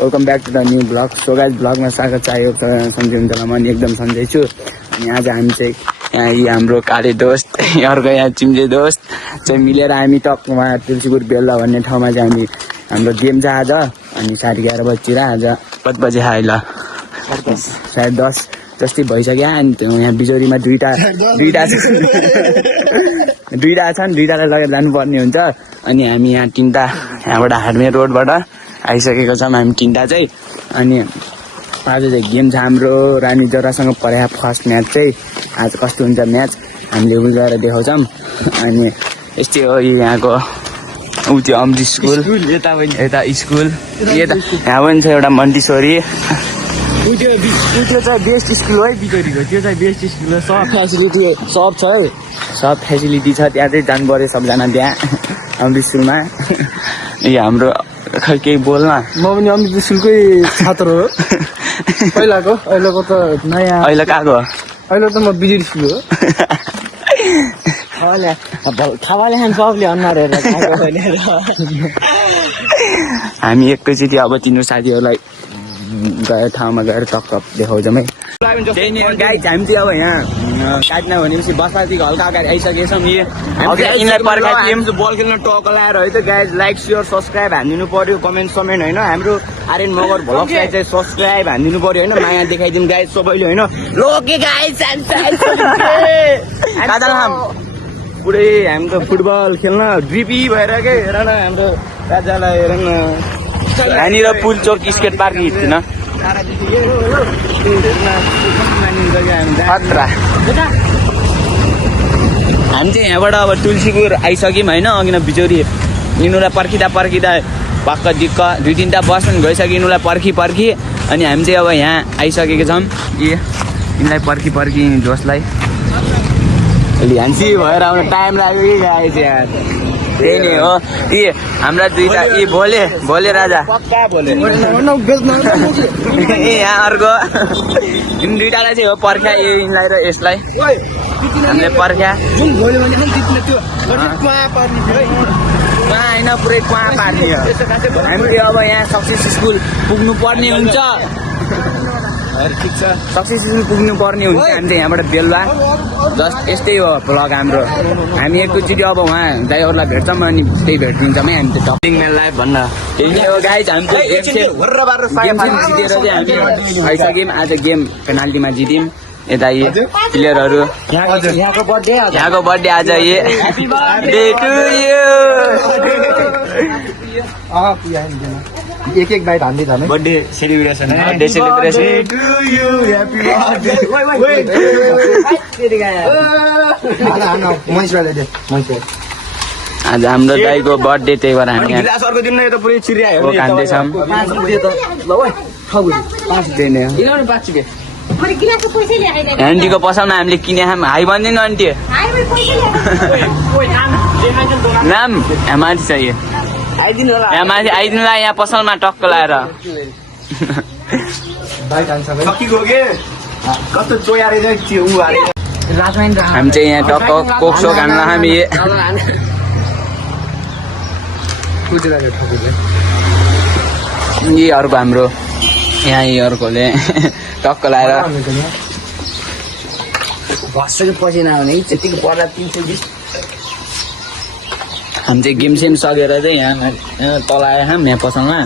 Welcome back to the new blog. So guys ब्लगमा स्वागत छ। यो सन्जय हुन्छ म एकदम सन्जय छु। अनि आज हामी चाहिँ यहाँ यी हाम्रो काले दोस्त अर्को यहाँ चिम्जे दोस्त चाहिँ मिलेर हामी टकमा तुलसीपुर बेल्ला भन्ने ठाउँमा चाहिँ हामी हाम्रो गेम छ आज। अनि 11:30 बजीतिर आज कति बजे आइल 10:30 जस्तै भइसक्यो। अनि यहाँ बिजोरीमा दुईटा छन्, दुईटालाई लगेर जानुपर्ने हुन्छ। अनि हामी यहाँ तिनवटा यहाँबाट हार्डवेयर रोडबाट आइसकेको छौँ हामी तिनवटा चाहिँ। अनि आज चाहिँ गेम छ हाम्रो रानी जरासँग परे फर्स्ट म्याच चाहिँ। आज कस्तो हुन्छ म्याच हामीले उयो गएर देखाउँछौँ। अनि यस्तै हो यहाँको ऊ त्यो अमृत स्कुल यता स्कुल यता यहाँ पनि छ एउटा मन्टिसोरी। त्यो चाहिँ बेस्ट स्कुल हो है बिजोरीको, त्यो चाहिँ बेस्ट स्कुल हो। सब फेसिलिटी सब छ है, सब फेसिलिटी छ। त्यहाँ चाहिँ जानु पऱ्यो सबजना त्यहाँ अमृत स्कुलमा। यो हाम्रो खै केही बोल्न। म पनि अमृत स्कुलकै छात्र हो पहिलाको। अहिलेको त नयाँ, अहिले कहाँको? अहिले त म बिजोरी स्कुल हो। खावाले खान सबले अनुहार हेरेर हामी एकैचोटि अब तिनीहरू साथीहरूलाई गएर ठाउँमा गएर टक्क देखाउँछौँ है। त्यही नै गाइज हामी चाहिँ अब यहाँ काट्न भनेपछि बस्दादेखि हल्का अगाडि आइसकेछौँ। यिनलाई पर्खाइदिउँ बल खेल्न टक लगाएर है त गाइज। लाइक सेयर सब्सक्राइब हानिदिनु पर्यो, कमेन्ट होइन। हाम्रो आर्यन मगर भ्लग्सलाई चाहिँ सब्सक्राइब हानिदिनु पर्यो होइन। माया देखाइदिउँ गाइज सबैले होइन। लोके गाइज पुरै हामी त फुटबल खेल्न ड्रिपी भएर के हेर न हाम्रो राजालाई हेर न। यहाँनिर पुल चोक स्केट पार्क हिँड्दैन खतरा। हामी चाहिँ यहाँबाट अब तुलसीपुर आइसक्यौँ होइन। अघि न बिचौरी यिनीहरूलाई पर्खिँदा पक्क दिक्क 2-3टा बस पनि गइसक्यो यिनीहरूलाई पर्खी। अनि हामी चाहिँ अब यहाँ आइसकेको छौँ। यिनीलाई पर्खी जोसलाई ह्यान्सी भएर आउनु टाइम लाग्यो कि गाइस यार। त्यही नै हो। यी हाम्रा दुईटा यी भोले राजा यहाँ अर्को यिनी दुईटालाई चाहिँ हो पर्ख्या यिनलाई र यसलाई हामीले पर्ख्या होइन पुरै कुवा पार्ने हो। हामीले अब यहाँ सक्सेस स्कुल पुग्नु पर्ने हुन्छ। सक्सेस स्कुल पुग्नु पर्ने हुन्छ। हामी चाहिँ यहाँबाट बेलुवा जस्ट यस्तै हो भ्लग हाम्रो। हामी एकैचोटि अब उहाँ ड्राइभरलाई भेट्छौँ अनि त्यही भेटिदिन्छौँ है हामी त टपिङ म्यान लाइफ भन्न। त्यही नै हो गाइज। हामी जितेर चाहिँ हामी आइसक्यौँ। आज गेम पेनाल्टीमा जित्यौँ। यता यी प्लेयरहरू यहाँको बर्थडे आज ह्याप्पी बर्थडे टु यु। एक बाइट हान्दै जाने बर्थडे सेलिब्रेसन आज हाम्रो दाइको बर्थडे, त्यही भएर हामी खाँदैछौँ। आन्टीको पसलमा हामीले किने खाम। हाई भनिदिनु आन्टी नाम माथि छ यहाँ माथि आइदिनु ला यहाँ पसलमा टक्क लाएर। हामी चाहिँ यहाँ टक्क कोकसोक हान्न हामी। यी अर्को हाम्रो यहाँ यी अर्कोले टक्क लाएर भस्सको पसिना आउने त्यतिको पर्दा 320। हामी चाहिँ गेम सेम सकेर चाहिँ यहाँ तल आयो खाम यहाँ पसलमा।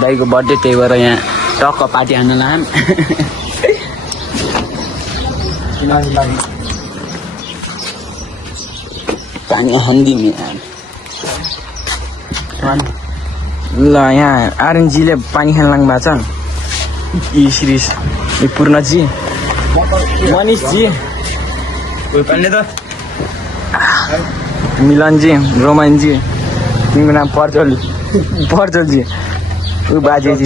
दाइको बर्थडे त्यही भएर यहाँ टक्क पार्टी हान्न लाम। पानी हानिदिउँ ल। यहाँ आर्यनजीले पानी खान लाग्नु भएको छ। यी श्री पूर्णजी, मनिषजी, मिलनजी, रोमनजी, तिम्रो नाम पर्चोलजी, ऊ बाजेजी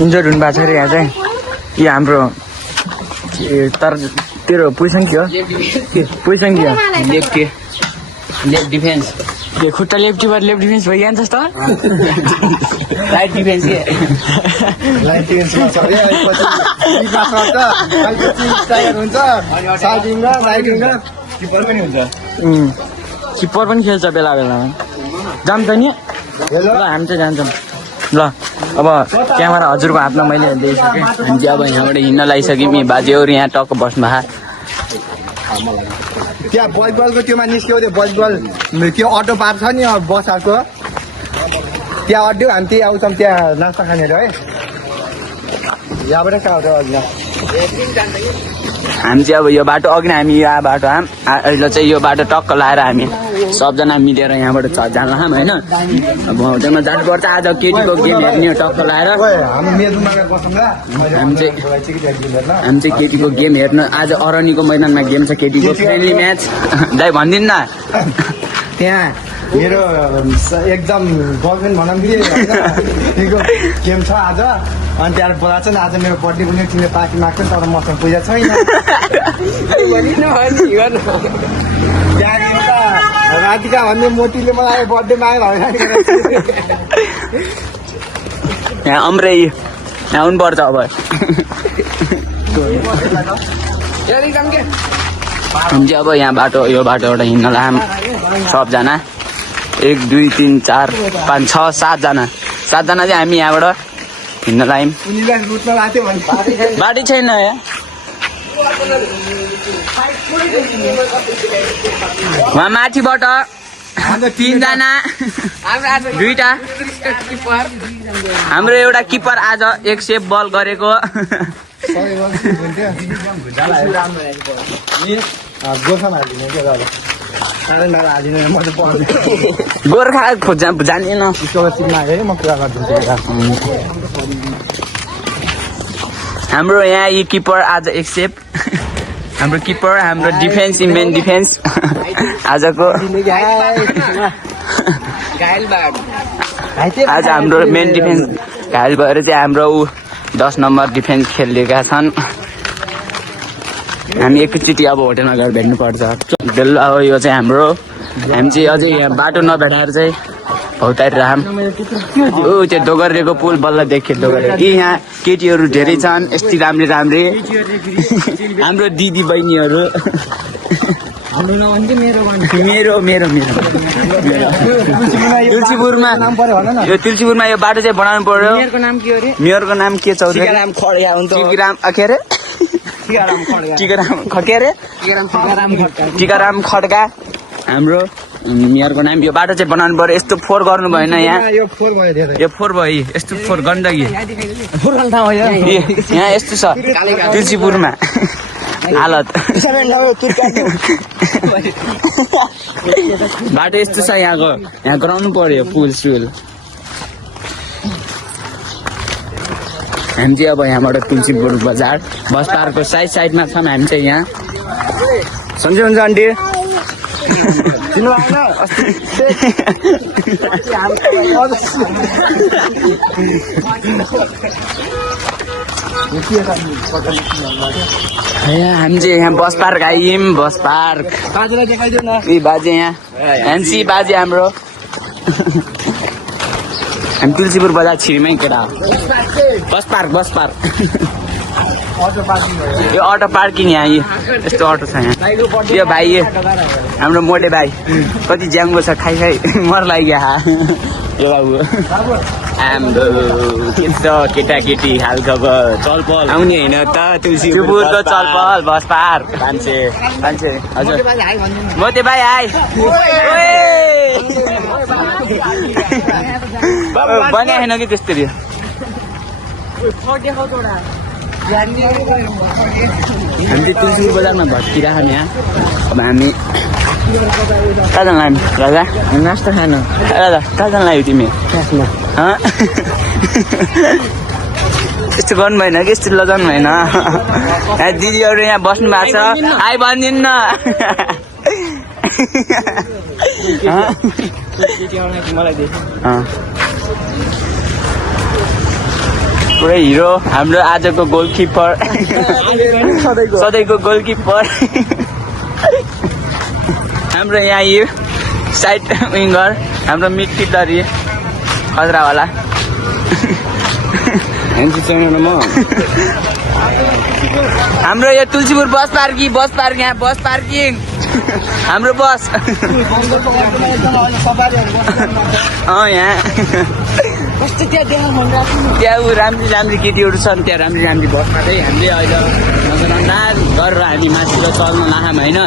इन्जर्ड हुनु भएको छ अरे यहाँ चाहिँ। यो हाम्रो तर तेरो पोजिसन के हो? पोजिसन के हो? Left defence. यो खुट्टा लेफ्ट डिफेन्स भइहाल्छ त। राइट डिफेन्स के लाइट डिफेन्समा छ रे। हुन्छ साइड विङ्गर राइट विङ्गर किपर पनि हुन्छ। किपर पनि खेल्छ बेला बेलामा। जान्छ नि ल हामी चाहिँ जान्छौँ ल अब क्यामेरा हजुरको हातमा मैले दिइसकेँ हामी चाहिँ अब यहाँबाट हिँड्न लागिसक्यौँ यी बाजेहरू यहाँ टक्क बस्नु भएको त्यहाँ बजबलको त्योमा निस्क्यो त्यो बजबल त्यो अटो पार्क छ नि बसको त्यहाँ अड्यो हामी त्यही आउँछौँ त्यहाँ नास्ता खानेर है यहाँबाट कहाँ हो अघि हामी चाहिँ अब यो बाटो अघि नै हामी यो बाटो अहिले चाहिँ यो बाटो टक्क लाएर हामी सबजना मिलेर यहाँबाट जानु होइन अब होटेलमा जानुपर्छ आज केटीको गेम हेर्ने हो टक्क लाएर हामी चाहिँ केटीको गेम हेर्न आज अरनीको मैदानमा गेम छ केटीको फ्रेन्डली म्याच दाइ भनिदिनु न त्यहाँ मेरो एकदम गर्लफ्रेन्ड भनौँ कि गेम छ आज अनि त्यहाँ बोलाएको छ नि आज मेरो बर्थडे पनि तिमीले पार्टी माग्छ तर मसँग पूजा छैन त्यहाँदेखि त राधिका भन्ने मोतीले मलाई बर्थडे माग्यो यहाँ अम्रे यहाँ आउनुपर्छ अब हामी चाहिँ अब यहाँ बाटो यो बाटोबाट हिँड्न लाम सबजना 1 2 3 4 5 6 7जना चाहिँ हामी यहाँबाट हिँड्न लायौँ बाटो छैन यहाँ उहाँ माथिबाट 3जना 2टा हाम्रो एउटा किपर आज 1 सेभ बल गरेको गोर्खा जानिएन हाम्रो यहाँ यी किपर आज 1 सेभ हाम्रो किपर हाम्रो डिफेन्स मेन डिफेन्स आजको आज हाम्रो मेन डिफेन्स घायल भएर चाहिँ हाम्रो 10 नम्बर डिफेन्स खेलिरहेका छन् हामी एकैचोटि अब होटेलमा गएर भेट्नुपर्छ डेलो अब यो चाहिँ हाम्रो हामी चाहिँ अझै यहाँ बाटो नभेटाएर चाहिँ हौतारिरहम ओ त्यो डोगरेको पुल बल्ल देखेँ डोगरे यी यहाँ केटीहरू धेरै छन् यस्तै राम्री हाम्रो दिदी बहिनीहरू मेरो तुलसीपुरमा यो तुलसीपुरमा यो बाटो चाहिँ बनाउनु पर्यो मेयरको नाम के छ टिकाराम खड्का हाम्रो मेयरको नाम यो बाटो चाहिँ बनाउनु पर्यो यस्तो फोहोर गर्नु भएन यहाँ यो फोहोर भयो यस्तो फोहोर गण्डकी यहाँ यस्तो छ तुलसीपुरमा हालत बाटो यस्तो छ यहाँको यहाँ गराउनु पर्यो पुल सुल हामी चाहिँ अब यहाँबाट तुलसीपुर बजार बस पार्कको साइडमा छौँ हामी चाहिँ यहाँ सन्चै हुन्छ आन्टी हामी चाहिँ यहाँ बस पार्क आयौँ बस पार्क बाजे यहाँ एनसी बाजे हाम्रो हामी तुलसीपुर बजार छिरीमै केटा हो बस पार्क यो अटो पार्किङ यहाँ यस्तो अटो छ यहाँ यो भाइ हाम्रो मोटे भाइ कति ज्याङ्गो छ खाइ मर लाग्यो यो बाबु हाम्रो केटाकेटी हालखबर चलपल आउने होइन त तुलसीपुरको चलपल बस पार्क मान्छे हजुर मोटे भाइ आइ बनाएन कि त्यस्तरी हामी चाहिँ तुलसीपुर बजारमा भट्किरहेको यहाँ अब हामी कहाँ जानु लाग्यो राजा नास्ता खानु राजा कहाँ जानु लाग्यो तिमी यस्तो गर्नु भएन कि यस्तो लजाउनु भएन यहाँ दिदीहरू यहाँ बस्नु भएको छ आइ भनिदिनु न पुरै हिरो हाम्रो आजको गोलकिपर सधैँको गोलकिपर हाम्रो यहाँ यो साइड विङ्गर हाम्रो मिडफिल्डर खतरावाला म हाम्रो यो तुलसीपुर बस पार्किङ यहाँ बस पार्किङ हाम्रो बस यहाँ त्यहाँ ऊ राम्री केटीहरू छन् त्यहाँ राम्री बसमा चाहिँ हामीले अहिले नजरअन्दाज गरेर हामी माथितिर चल्न लाखौँ होइन।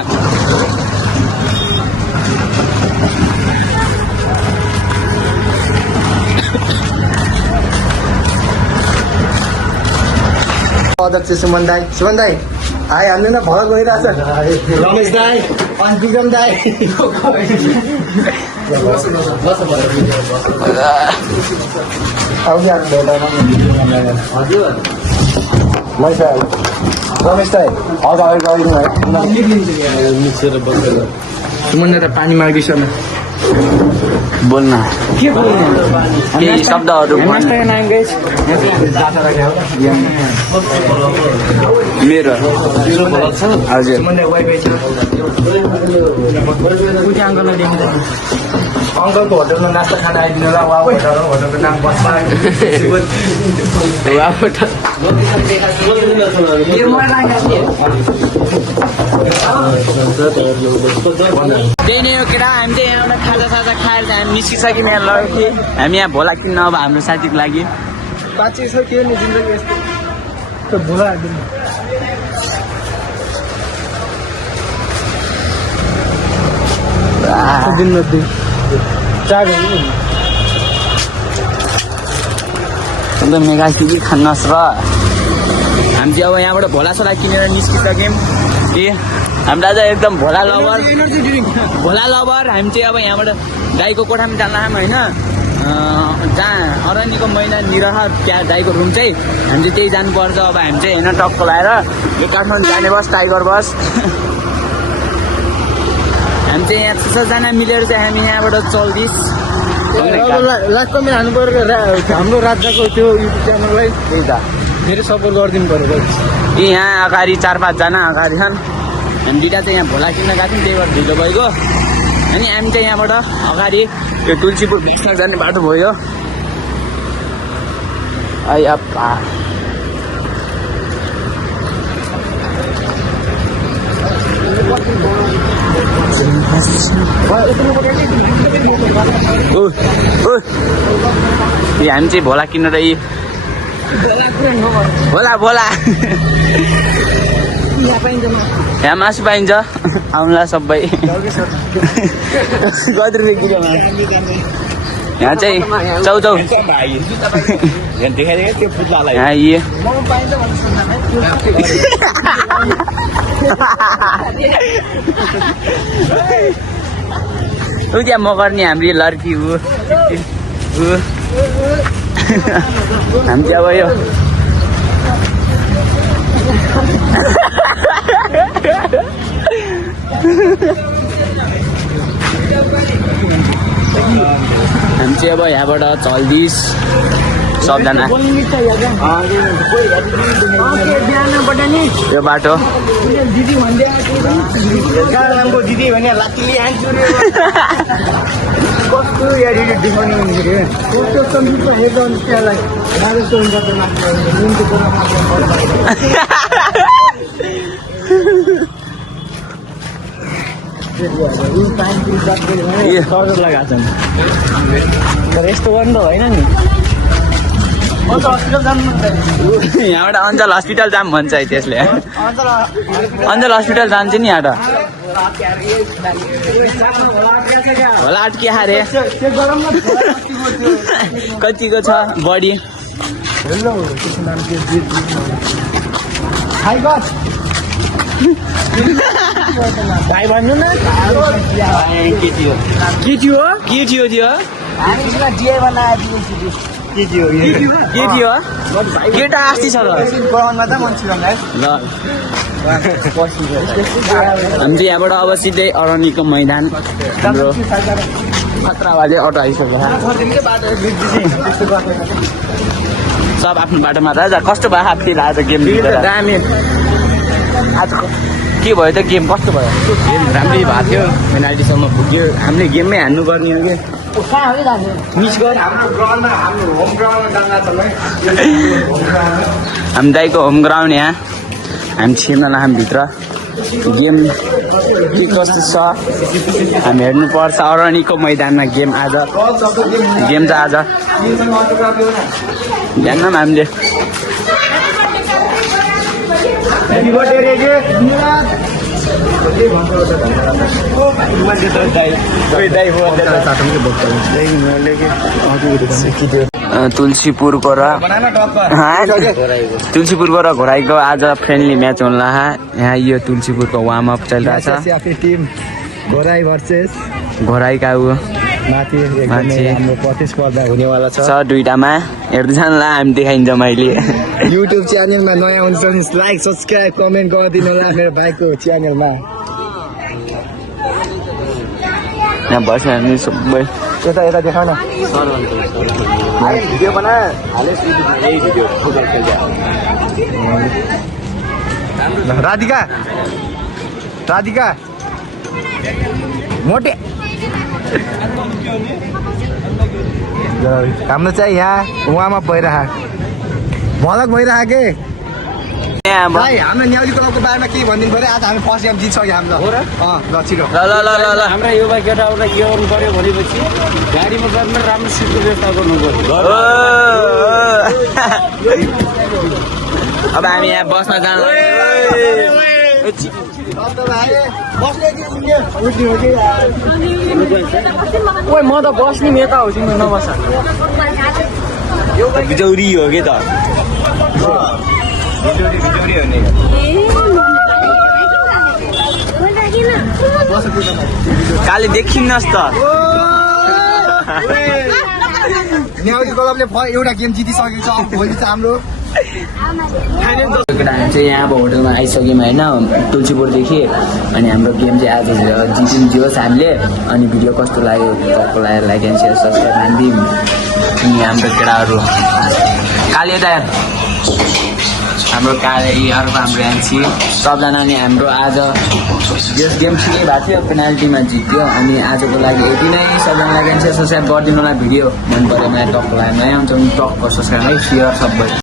अध्यक्ष सुमन दाई हाई हाल्नु न भर गइरहेछ रमेश दाई अनि विक्रम दाई हजुर रमेश दाई हजुर सुमन दाई त पानी माग्दैछ न बोल्न के बोल्ने केही शब्दहरू मेरो हजुर अङ्कलको होटलमा नास्ता खाना आइदिनु ल होटलको नाम बस्छ त्यही नै हो केटा। हामी चाहिँ यहाँबाट खाजा खाएर चाहिँ हामी निस्किसक्यौँ यहाँ लगेको थिएँ हामी यहाँ भोला किन्न अब हाम्रो साथीको लागि बाँची छ के नि जिन्दगी यस्तो त भोला दिनमध्ये चार एकदम मेगा सिबी खानुहोस् र हामी चाहिँ अब यहाँबाट भोलासोला किनेर निस्किसक्यौँ कि हाम्रो आज एकदम भोला लभर हामी चाहिँ अब यहाँबाट दाईको कोठामा जान आयौँ होइन। जहाँ अरण्यको मैदाननिर त्यहाँ दाईको रुम चाहिँ हामी चाहिँ त्यही जानुपर्छ। अब हामी चाहिँ होइन टक्क लाएर यो काठमाडौँ जाने बस टाइगर बस हामी चाहिँ यहाँ 6 जना मिलेर चाहिँ हामी यहाँबाट 24 लास्टमा मेरो हाल्नु पऱ्यो हाम्रो राज्यको त्यो युट्युब च्यानललाई त्यही त धेरै सपोर्ट गरिदिनु पऱ्यो। यी यहाँ अगाडि 4-5 जना अगाडि छन्। हामी दुइटा चाहिँ यहाँ भोला किन्न गएको थियौँ त्यही भएर ढिलो भइगयो। अनि हामी चाहिँ यहाँबाट अगाडि यो तुलसीपुर भेट्न जाने बाटो भयो। अप्पा हामी चाहिँ भोला किनेर यी भोला यहाँ मासु पाइन्छ आउँला सबै कति रुपियाँ किलो यहाँ चाहिँ चौचौ यहाँ यी ऊ त्यहाँ मगर्ने हाम्रो लड्की ऊ हामी चाहिँ अब यो हामी चाहिँ अब यहाँबाट चल्दिस सबजना यो बाटो दिदी भने लाठी हान्छु कस्तो दिखाउने लगाएको छ तर यस्तो गर्नु त होइन नि। यहाँबाट अञ्चल हस्पिटल जाम भन्छ है त्यसले। अञ्चल हस्पिटल जान्छ नि यहाँ होला अट्के हारे कतिको छ बडी भाइ भन्नु न के थियो केटा अस्ति छ ल हामी चाहिँ यहाँबाट अब सिधै अरण्यको मैदान हाम्रो खतरावाले अटो आइसक्यो सब आफ्नो बाटोमा राजा कस्तो भयो हात्ती आज गेम दामी आज के भयो त गेम कस्तो भयो गेम राम्रै भएको थियो पेनाल्टीसम्म पुग्यो हामीले गेममै हान्नु पर्ने हो कि मिस गर हामी दाइको होम ग्राउन्ड यहाँ हामी छिर्न लाग्यौँ भित्र गेम के कस्तो छ हामी हेर्नुपर्छ अरणीको मैदानमा गेम चाहिँ आज ध्यानमा हामीले तुलसीपुरको र घोराईको आज फ्रेन्डली म्याच होला यहाँ यो तुलसीपुरको वार्म अप चलिरहेछ घोराई भर्सेस घोराईका माथि हाम्रो प्रतिस्पर्धा हुनेवाला छ दुईटामा हेर्दै जान्ला हामी देखाइन्छौँ अहिले युट्युब च्यानलमा नयाँ हुन्छ लाइक सब्सक्राइब कमेन्ट गरिदिनु होला मेरो भाइको च्यानलमा यहाँ बस्ने हामी सबै यता देखाउन राधिका मोटे हाम्रो चाहिँ यहाँ उहाँमा भलक भइरहेको के भाइ हाम्रो न्याउली क्लबको बारेमा के भनिदिनु पऱ्यो आज हामी फर्स्ट गेम जित्छौँ हाम्रो ल छिटो ल हाम्रा युवा केटाहरूलाई के गर्नु पर्यो भनेपछि गाडीमा गएर राम्रो सिटको व्यवस्था गर्नु पर्यो अब हामी यहाँ बस्न जानु ओइ म त बस्ने नेता हो तिम्रो नबस बिजौरी हो कि त काले देखिन्नस् त न्याउली क्लबले एउटा गेम जितिसकेको छ भोलि चाहिँ हाम्रो हामी चाहिँ यहाँ अब होटलमा आइसक्यौँ होइन तुलसीपुरदेखि अनि हाम्रो गेम चाहिँ आज जितिन्थ्योस् हामीले अनि भिडियो कस्तो लाग्यो तपाईँको लागि लाइक एन्ड सेयर सब्सक्राइब हानिदिउँ अनि हाम्रो केटाहरू काले त हाम्रो अर्को हाम्रो एन्सी सबजना नि हाम्रो आज यस गेम ठिकै भएको थियो पेनाल्टीमा जित्यो अनि आजको लागि यति नै सबजना लागि एन्ड सेयर सब्सक्राइब गरिदिनु होला भिडियो मन पऱ्यो नयाँ टकको लागि नयाँ हुन्छ टकको सब्सक्राइब है सेयर सबै